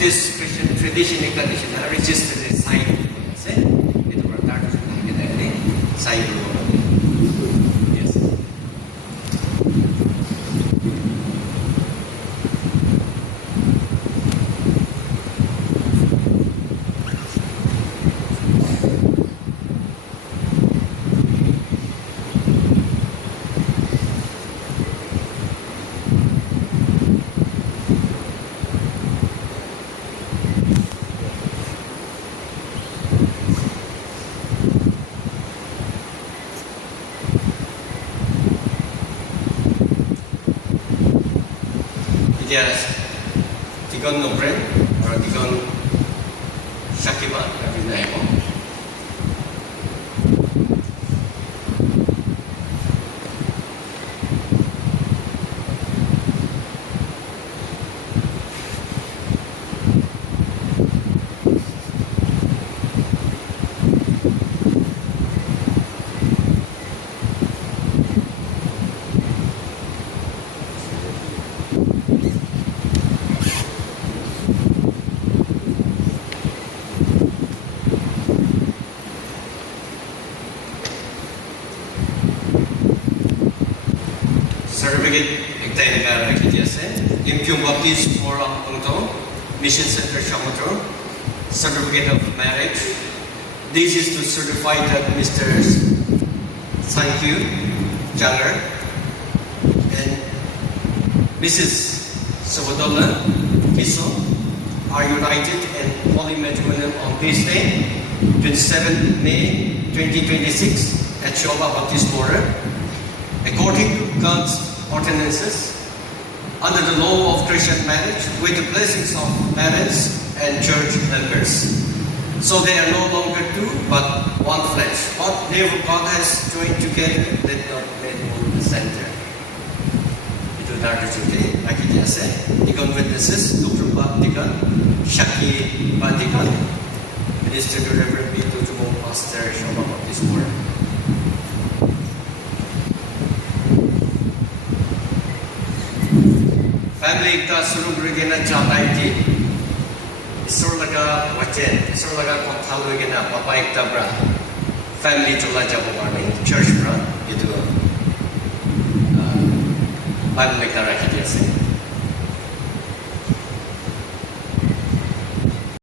Baptist Christian tradition ni tradition na registered ni sign kasi ito berarti kita ini sign dulu. Yes. Yes, Tikon Nobren or Tikon Shakiba, every name. Certificate extend ka rakhiase Thsankiu Baptist Forum Pungto Mission Center Shevotalü certificate of marriage. This is to certify that Mr. Thsankiu Jangrü and Mrs. Shevotalü Khesoh are united in holy matrimonial on this day, 27 May 2026 at Shevotalü Baptist Forum. According to God's ordinances, under the law of Christian marriage, with the blessings of parents and church members. So they are no longer two, but one flesh. What therefore God has joined together, let not man move asunder. Itu Dr. Jude, nakikiyase. Tikon witnesses, Dr. Batikan, Shaki Batikan, Minister to Reverend B. Tujumo, Pastor Shevotalü Baptist Forum. Family ka surug regena chatai ti isor laga wachen isor laga kothal regena papa ekta bra family chola jabo barni church bra itu Bible lekta rakhi ase